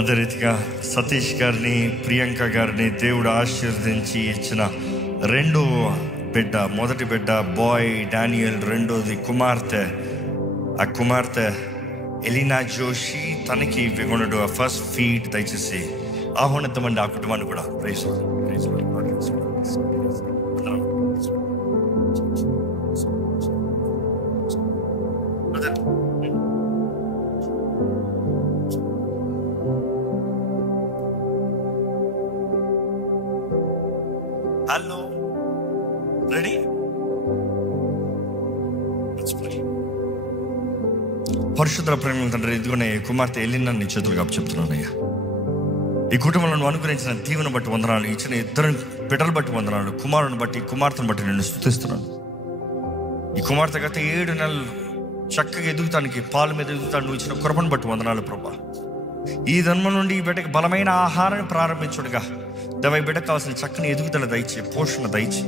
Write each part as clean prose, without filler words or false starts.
అదే రీతిగా సతీష్ గారిని, ప్రియాంక గారిని దేవుడు ఆశీర్వదించి ఇచ్చిన రెండో బిడ్డ, మొదటి బిడ్డ బాయ్ డానియల్, రెండోది కుమార్తె. ఆ కుమార్తె ఎలినా జోషి, తనకి విగుణుడు ఫస్ట్ ఫీడ్. దయచేసి ఆహ్వానిద్దామండి ఆ కుటుంబాన్ని కూడా. Praise praise hello, ready? పరిశుద్ధ ప్రేమ తండ్రి, ఇదిగోనే కుమార్తె ఎలినా నీ చేతులుగా చెప్తున్నానయ్యా. ఈ కుటుంబంలో నువ్వు అనుగ్రహించిన దీవెన బట్టి వందనాలు, ఇచ్చిన ఇద్దరు బిడ్డలు బట్టి వందనాలు, కుమారుని బట్టి కుమార్తెను బట్టి నేను స్తుతిస్తున్నాను. ఈ కుమార్తె గత 7 నెలలు చక్కగా ఎదుగుతానికి, పాలు మీద ఎదుగుతాను నువ్వు ఇచ్చిన కృపను బట్టి వందనాలు ప్రభా. ఈ జన్మ నుండి ఈ బిడ్డకి బలమైన ఆహారాన్ని ప్రారంభించుడుగా దేవా, ఈ బిడ్డకు కావాల్సిన చక్కని ఎదుగుదల దయచి, పోషణ దయచి,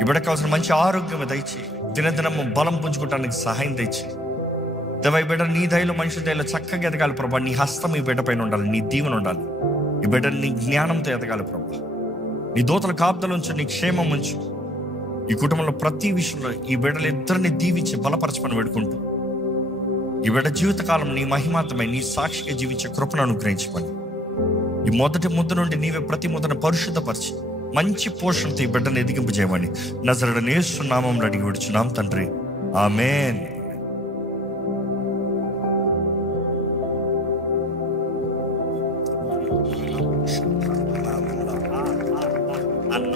ఈ బిడ్డకు కావాల్సిన మంచి ఆరోగ్యం దయచి, దినదినము బలం పుంజుకోవడానికి సహాయం దయచి దేవా, ఈ బిడ్డ నీ దయలో, మనుషుల దయలో చక్కగా ఎదగాలి ప్రభా. నీ హస్తం ఈ బిడ్డ పైన ఉండాలి, నీ దీవెన ఉండాలి. ఈ బిడ్డ నీ జ్ఞానంతో ఎదగాలి ప్రభా. నీ దూతల కాపుదల ఉంచు, నీ క్షేమం ఉంచు. ఈ కుటుంబంలో ప్రతి విషయంలో ఈ బిడ్డలు ఇద్దరిని దీవించి బలపరచమని వేడుకుంటూ, ఈ బిడ్డ జీవితకాలం నీ మహిమాతమై నీ సాక్షిగా జీవించే కృపను అనుగ్రహించమని, ఈ మొదటి ముద్ద నుండి నీవే ప్రతి ముద్దను పరిశుద్ధపరిచి మంచి పోషణతో ఈ బిడ్డను ఎదిగింపు చేయమని నజరేయుడైన యేసు నామములో అడిగి విడుచున్నాం తండ్రి, ఆమేన్. అన్న